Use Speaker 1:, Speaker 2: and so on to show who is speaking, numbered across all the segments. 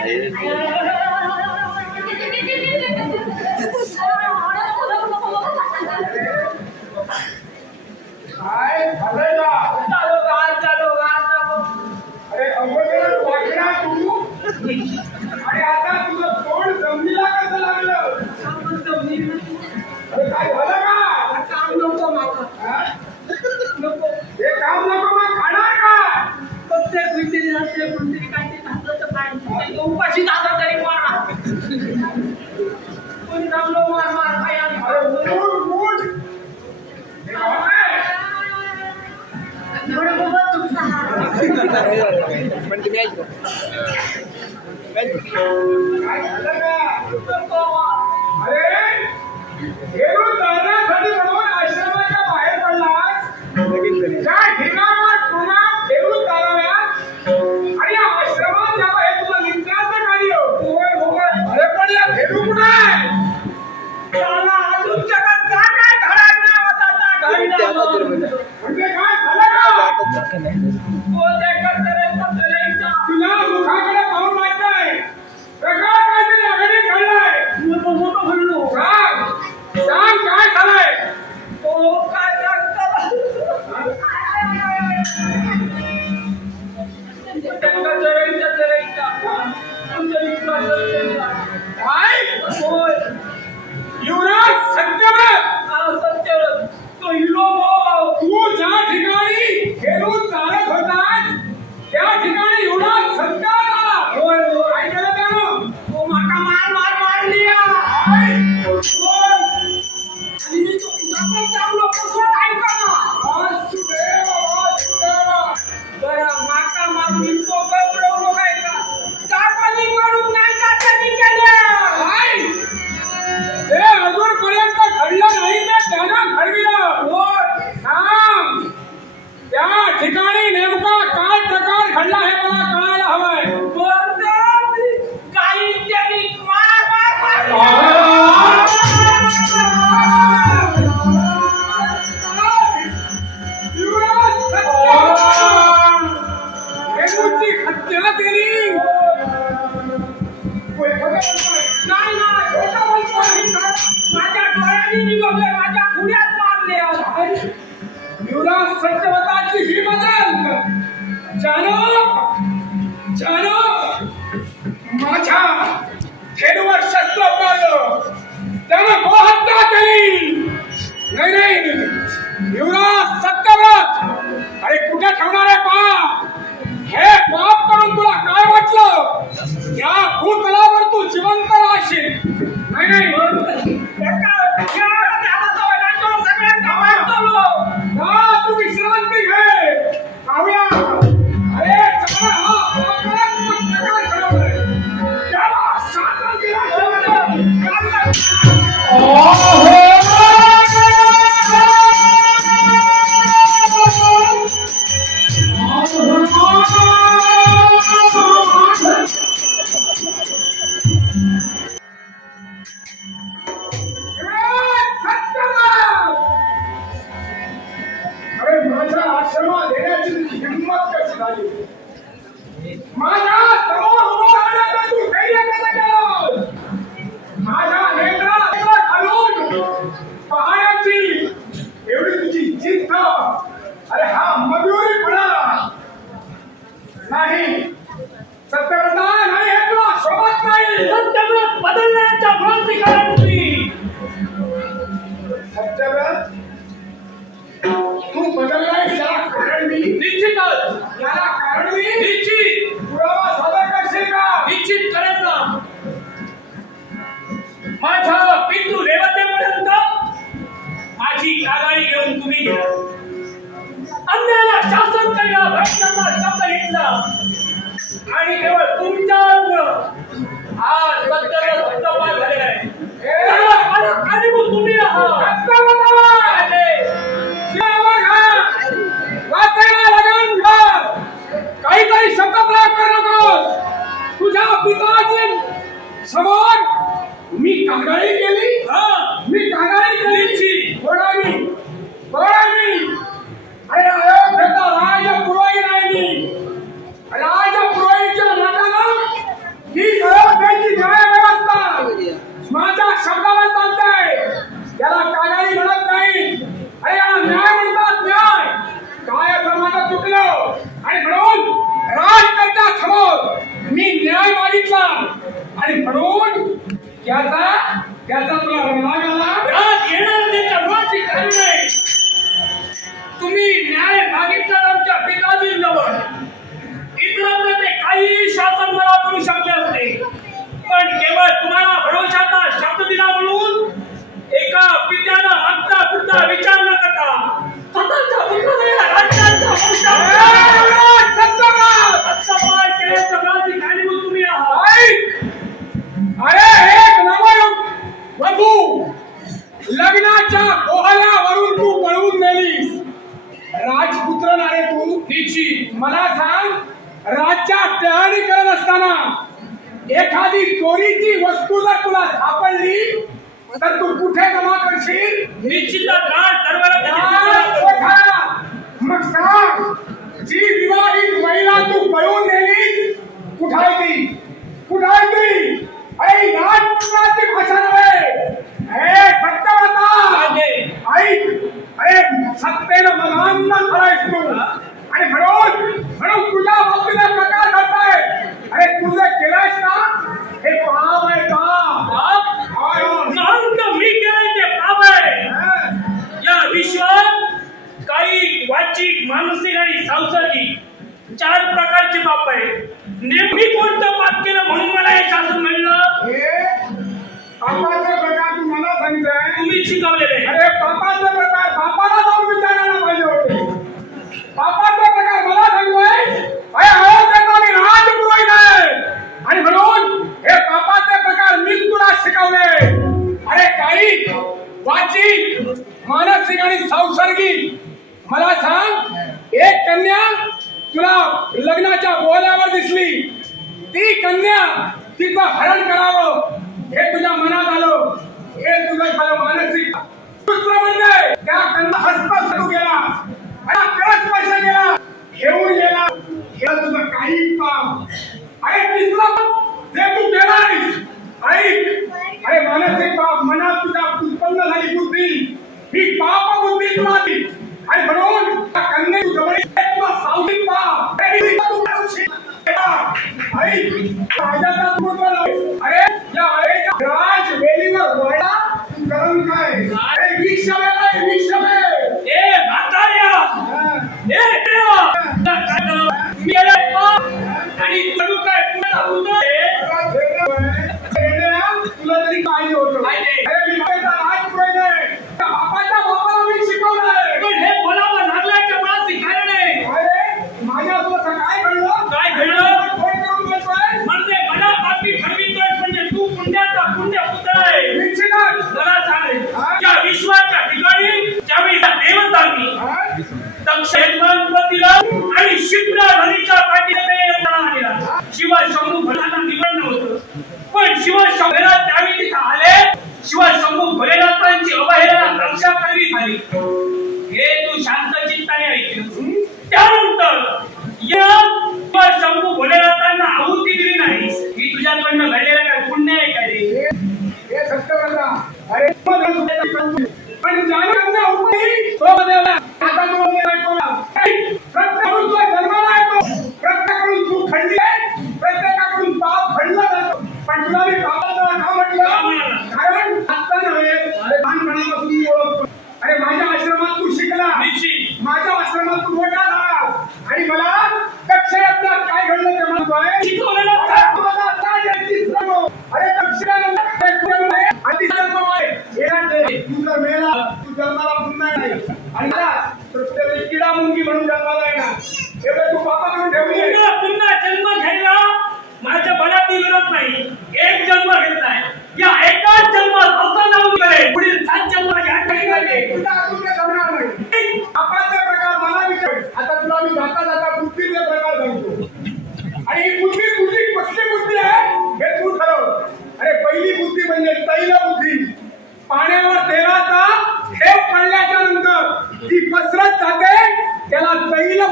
Speaker 1: Ayun.
Speaker 2: Ay, Palena! तरी कोणतरी काहीतरी घातलं तर काय? उपाशी जातात तरी मारा कोणी जमलो मार मार
Speaker 1: पण
Speaker 2: तुम्ही ऐकतो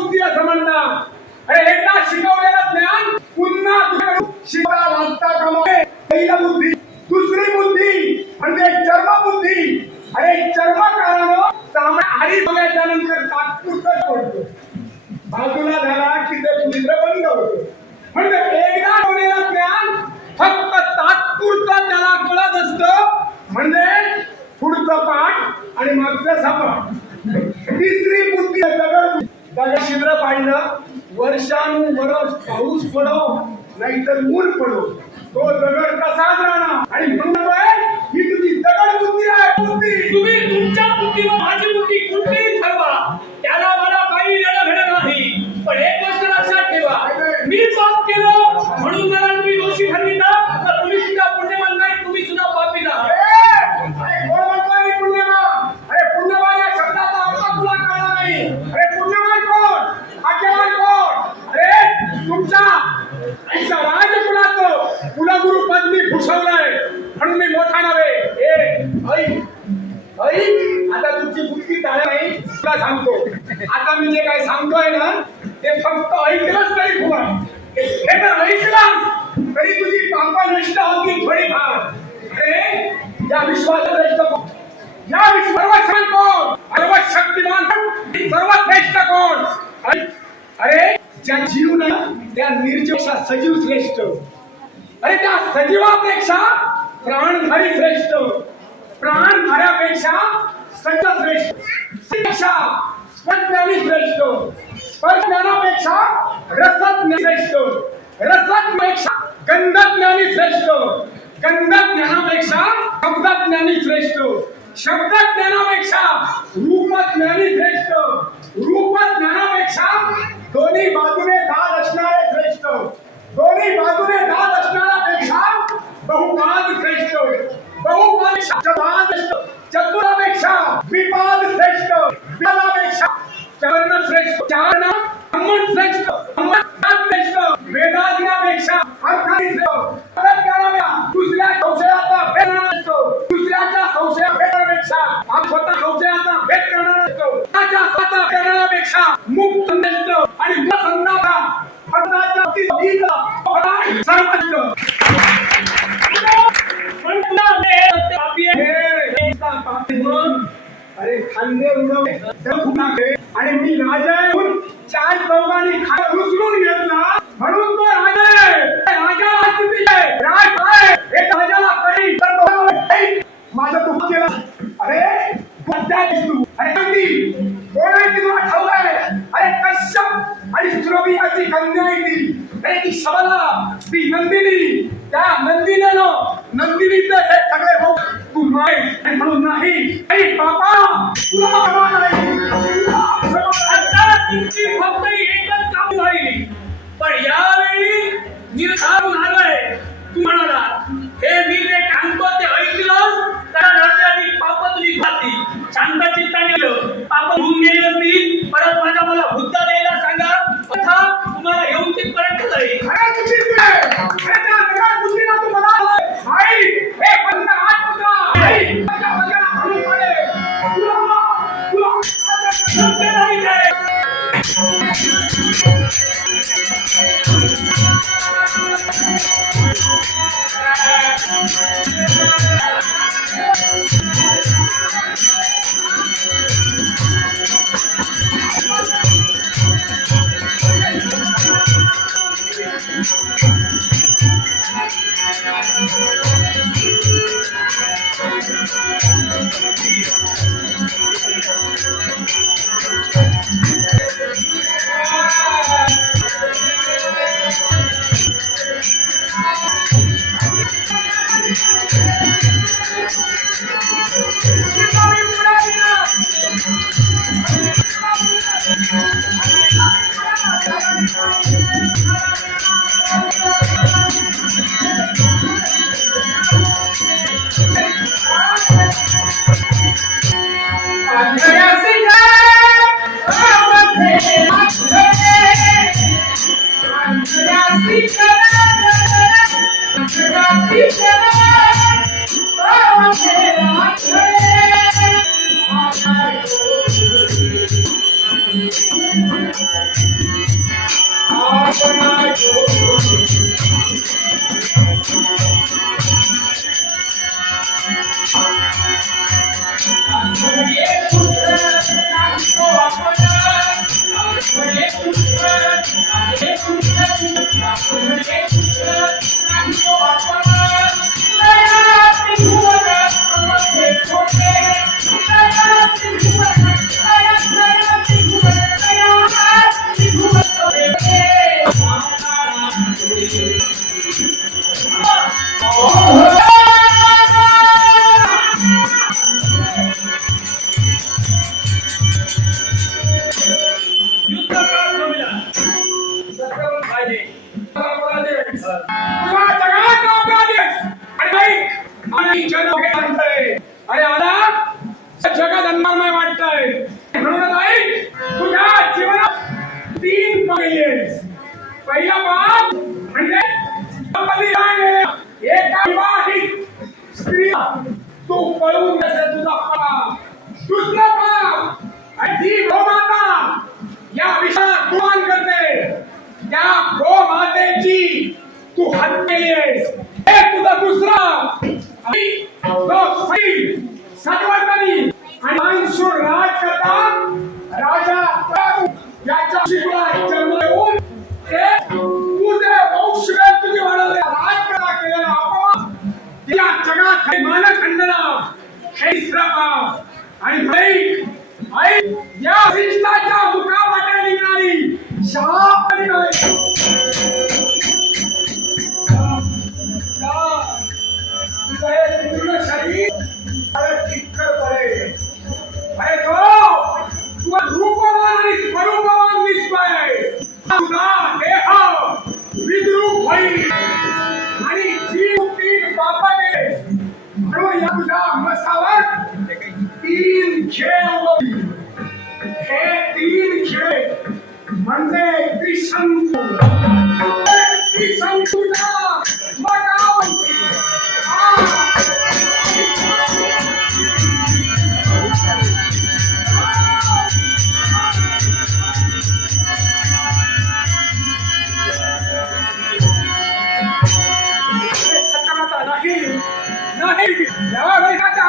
Speaker 2: बुद्धी
Speaker 1: असं
Speaker 2: म्हणतात. एकदा शिकवलेलं ज्ञान पुन्हा शिकवा वाचता कामाने पहिला बुद्धी दुसरी बुद्धी म्हणजे चर्म बुद्धी. आणि चर्म कारण सामान्य हरी बघायच्या नंतर तात्पुरतं पडतो. बाजूला झाला की ते मित्र बंद होतो. म्हणजे एकदा होलेलं ज्ञान फक्त तात्पुरत त्याला कळत असत. म्हणजे पुढचं पाठ आणि मागचं सापड तिसरी बुद्धी दगड शिबिर पाहिलं. वर्षानुवर्ष पाऊस पडो नाहीतर मूल पडो. तो दगड कसाच राहणार आणि
Speaker 1: म्हणून
Speaker 2: परिभाग या विश्वासश्रेष्ठ या विश्व कोण? सर्व शक्तिमान सर्वश्रेष्ठ कोण? अरे ज्या जीव ना त्या निर्जीवपेक्षा सजीव श्रेष्ठ. अरे त्या सजीवापेक्षा प्राणधारी श्रेष्ठ. प्राणधाऱ्यापेक्षा सज्ज श्रेष्ठ. पेक्षा स्पज्ञानी श्रेष्ठ. स्पर्ज्ञानापेक्षा रसज्ञ श्रेष्ठ. रसज्ञपेक्षा गंधज्ञानी श्रेष्ठ. गंध ज्ञानापेक्षा शब्द ज्ञानी श्रेष्ठ शब्द ज्ञानापेक्षा रूप ज्ञानी श्रेष्ठ रूप ज्ञानापेक्षा दोन्ही बाजूने दाद असणारे श्रेष्ठ दोन्ही बाजूने दाद असणारा पेक्षा बहुपाद श्रेष्ठ बहुपाद चतुरापेक्षा विपाद श्रेष्ठ विपादापेक्षा चरण श्रेष्ठ चारण ब्राह्मण श्रेष्ठ आणि मी राजा चार चौकांनी खाय उचलून
Speaker 1: फक्त एकच काम राहिली. पण यावेळी निर्धार
Speaker 3: Thank you.
Speaker 2: तू पळून तुझा पाप. दुसरा पाप. आणि जी गोमाता या विषयात गुमान करते त्या गोमातेची तू हत्या केलीस हे तुझा दुसरा. आणि आणि अंशूर राज करता राजा याच्या शिवाय जन्म येऊन ते तुझे वंशवेल तुझे वाढवले. राज करा केलेला या जगात काही मानखंडना हे आणि आई या शिष्टाच्या मुखावाटे निघणारी शाप पूर्ण शरीर अरे चिक्कर पडे अरे तो Não, não.